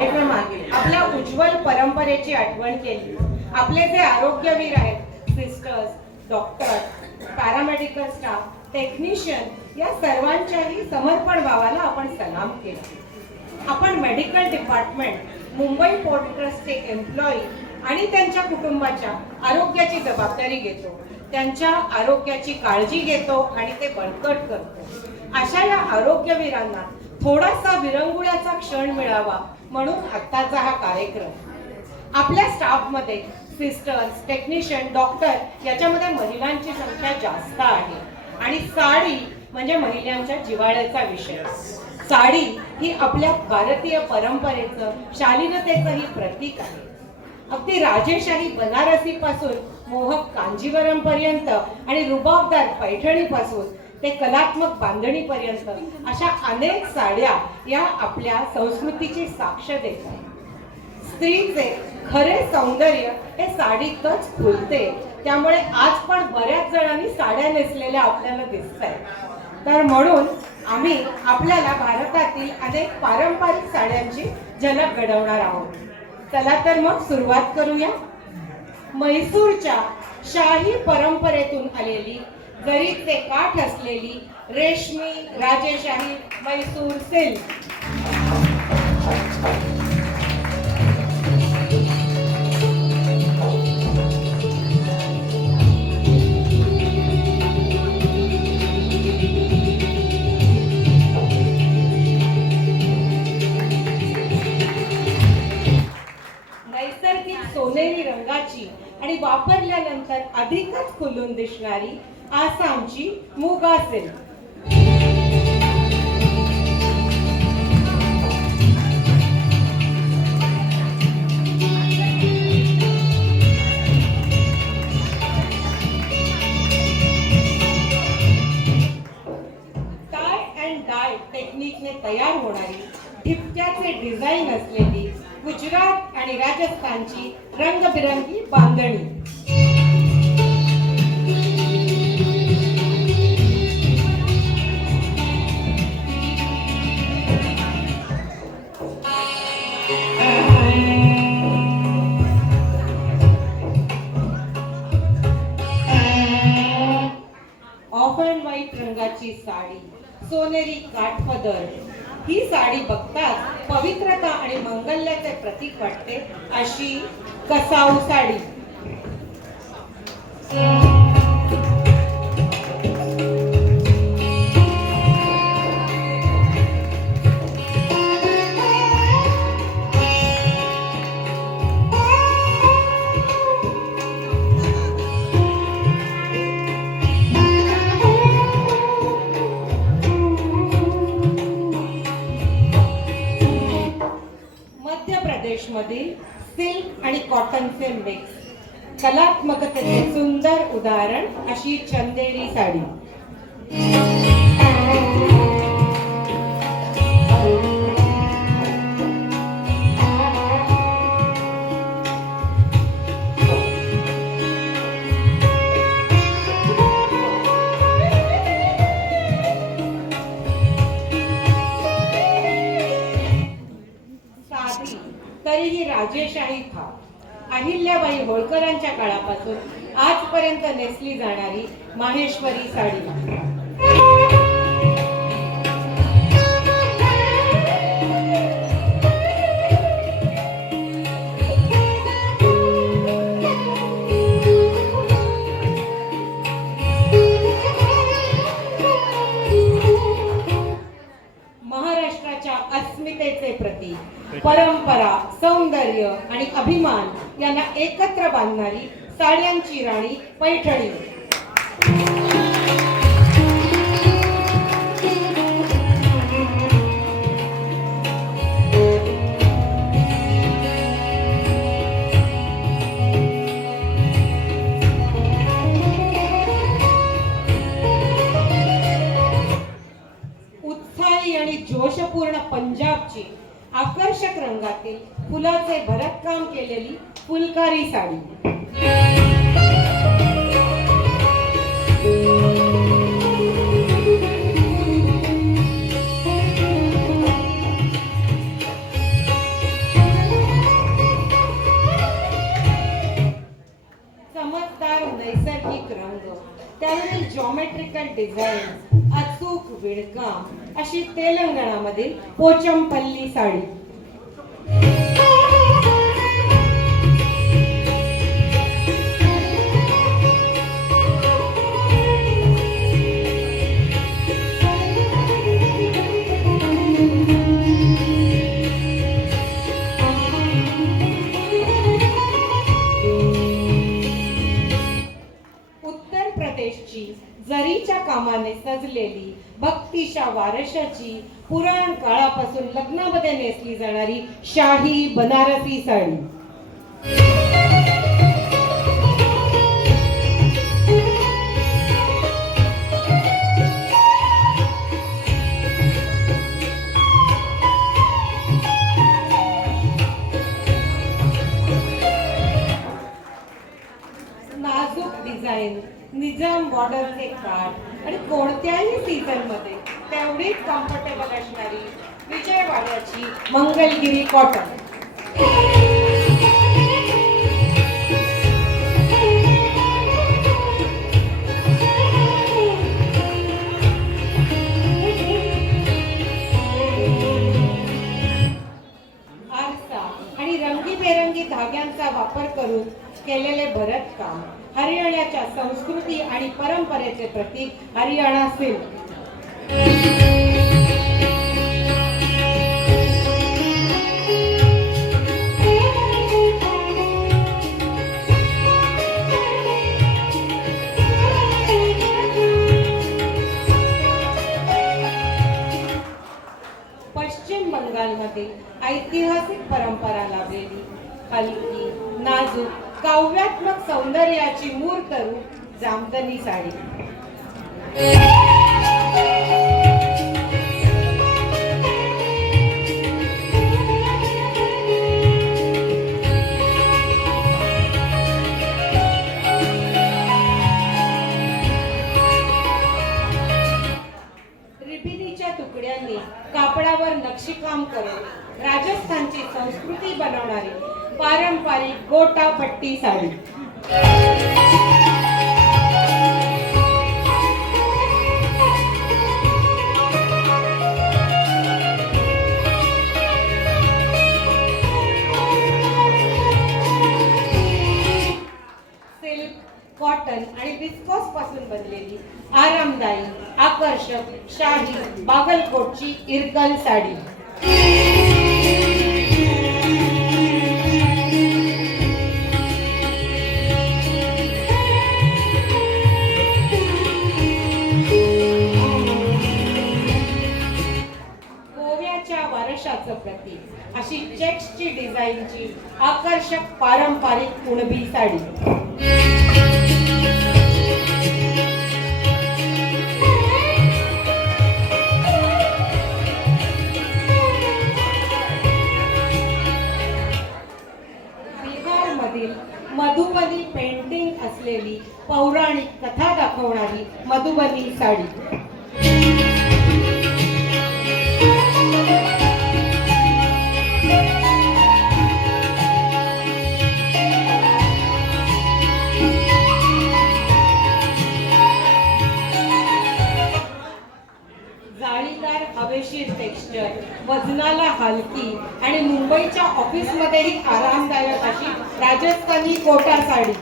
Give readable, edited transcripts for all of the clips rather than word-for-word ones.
कार्यक्रमात आपल्या उज्ज्वल परंपरेची आठवण केली. आपले जे आरोग्यवीर आहेत, sisters, doctor, paramedical staff, technician या सर्वांच्याही समर्पण भावाला आपण सलाम केला. आपण मेडिकल डिपार्टमेंट, मुंबई पोर्ट ट्रस्टचे एम्प्लॉई आणि त्यांच्या कुटुंबाच्या आरोग्याची जबाबदारी घेतो, त्यांच्या आरोग्याची काळजी घेतो आणि ते बळकट करतो. अशा या आरोग्यवीरांना थोडासा विरंगुळ्याचा क्षण मिळावा म्हणून आत्ताचा हा कार्यक्रम. आपल्या स्टाफमध्ये सिस्टर्स, टेक्निशियन, डॉक्टर याच्यामध्ये महिलांची संख्या जास्त आहे आणि साडी म्हणजे महिलांच्या जिव्हाळ्याचा विषय. साडी ही आपल्या भारतीय परंपरेचं, शालीनतेचंही प्रतीक आहे. अगदी राजेशाही बनारसी पासून मोहक कांजीवरम पर्यंत आणि रुबाबदार पैठणी पासून ते कलात्मक बांधणी पर्यंत अशा अनेक साड्या या आपल्या संस्कृतीची साक्ष देतात. स्त्रीचे खरे सौंदर्य हे साडीतच खुलते. त्यामुळे आज पण बऱ्याच जणांनी साड्या नेसलेल्या आपल्याला दिसत आहेत. तर म्हणून आम्ही आपल्याला भारतातील अनेक पारंपरिक साड्यांची झलक घडवणार आहोत. चला तर मग सुरुवात करूया. म्हैसूरच्या शाही परंपरेतून आलेली, जरीचे काठ असलेली रेशमी राजेशाही म्हैसूर सिल्क. नैसर्गिक सोनेरी रंगाची आणि वापरल्यानंतर अधिकच खुलून दिसणारी आसामची मुगा सिल्क. टाय अँड डाय टेक्निकने तयार होणारी, ठिपक्याचे डिझाईन असलेली गुजरात आणि राजस्थानची रंगबिरंगी बांधणी. ऑफ अँड व्हाईट रंगाची साडी, सोनेरी काठपदर. ही साडी बघताच पवित्रता आणि मंगल्याचे प्रतीक वाटते अशी कसाऊ साडी. मधील सिल्क आणि कॉटनचे मिक्स, कलात्मकतेचे सुंदर उदाहरण अशी चंदेरी साडी. तरीही राजेशाही थाप, अहिल्याबाई होळकरांच्या काळापासून आजपर्यंत नेसली जाणारी माहेश्वरी साडी. महाराष्ट्राच्या अस्मितेचे प्रतीक, परंपरा, सौंदर्य आणि अभिमान यांना एकत्र बांधणारी साड्यांची राणी पैठणी. उत्साही आणि जोशपूर्ण पंजाबची आकर्षक रंगातील फुलाचे भरतकाम केलेली फुलकारी साडी. जॉमेट्रिकल डिझाईन, अचूक विणकाम अशी तेलंगणामधील पोचमपल्ली साडी. उत्तर प्रदेशची जरीच्या कामाने सजलेली भक्तीच्या वारशाची पुराण काळापासून लग्नामध्ये नेसली जाणारी शाही बनारसी साडी. नाजूक डिझाईन, निजाम बॉर्डरचे काठ आणि कोणत्याही सीझन मध्ये तेवढीच कम्फर्टेबल असणारी विजयवाड्याची मंगलगिरी कॉटन. आरसा आणि रंगीबेरंगी धाग्यांचा वापर करून केलेले भरतकाम हरियाणाच्या संस्कृती आणि परंपरेचे प्रतीक हरियाणा सिल्क. पश्चिम बंगालमध्ये ऐतिहासिक परंपरा लाभलेली हलकी, नाजूक, काव्यात्मक सौंदर्याची मूर्त रूप जामदनी साडी. रिबिनीच्या तुकड्यांनी कापडावर नक्षीकाम करून राजस्थानची संस्कृती बनवणारी पारंपरिक गोटा पट्टी साडी. सिल्क, कॉटन आणि विस्कोस पासून बनलेली आरामदायी, आकर्षक, शाही बागलकोटची इरकल साडी. प्रतीक अशी चेक्सची डिझाईनची आकर्षक पारंपरिक कुणबी साडी. बिहारमधील मधुबनी पेंटिंग असलेली पौराणिक कथा दाखवणारी मधुबनी साडी. जाळीदार हवेशीर टेक्स्चर, वजनाला हलकी आणि मुंबईच्या ऑफिसमध्येही आरामदायक अशी राजस्थानी कोटा साडी.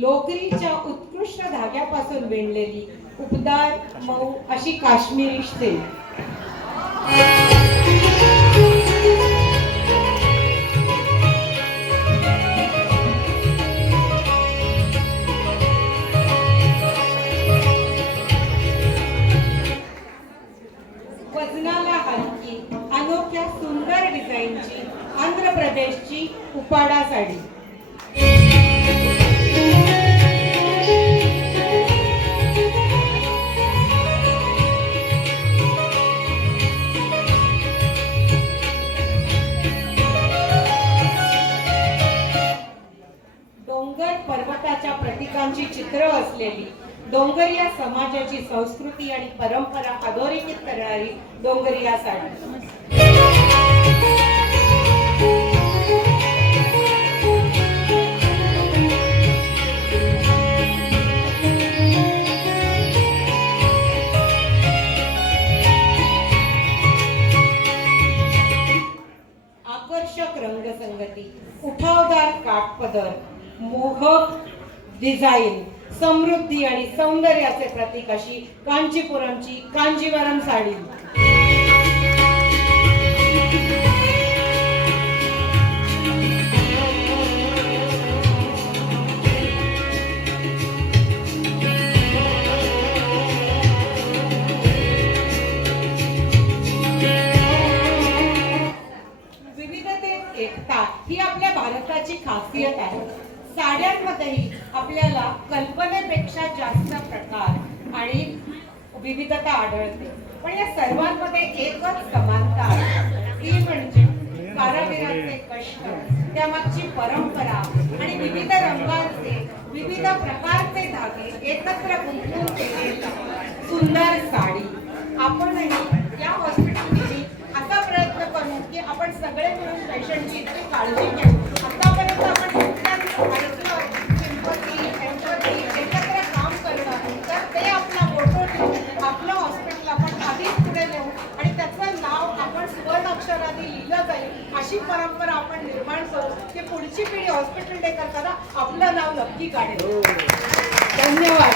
लोकरीच्या उत्कृष्ट धाग्यापासून विणलेली उबदार मऊ अशी काश्मीरी सिल्क. वजनाला हलकी, अनोख्या सुंदर डिझाईनची आंध्र प्रदेशची उपाडा साडी. डोंगर पर्वताच्या प्रतीकांची चित्र असलेली डोंगरिया समाजाची संस्कृती आणि परंपरा अधोरेखित करणारी डोंगरिया साडी। आकर्षक रंगसंगती, उठावदार काठपदर, मोहक डिझाईन, समृद्धी आणि सौंदर्याचे प्रतीक अशी कांचीपुरमची कांजीवरम साडी। विविधतेत एकता ही आपल्या भारताची खासियत आहे। साड्यांमध्येही आपल्याला कल्पनेपेक्षा जास्त प्रकार आणि विविधता आढळते, पण या सर्वांमध्ये एकच समानता आहे, ती म्हणजे कारागिरांचे कष्ट, त्यामागची परंपरा आणि विविध रंगांचे विविध प्रकारचे धागे एकत्र गुंतवून केलेली सुंदर साडी। आपणही या हॉस्पिटलमध्ये असा प्रयत्न करू की आपण सगळे मिळून पेशंटची इतकी काळजी घेऊ। आतापर्यंत आपण एकत्र काम करणं, तर ते आपला फोटो ठेवून आपलं हॉस्पिटल आपण आधीच पुढे नेऊ आणि त्याचं नाव आपण सुवर्ण अक्षराने लिहिलं जाईल अशी परंपरा आपण निर्माण करू की पुढची पिढी हॉस्पिटल डे करताना आपलं नाव नक्की काढेल। धन्यवाद।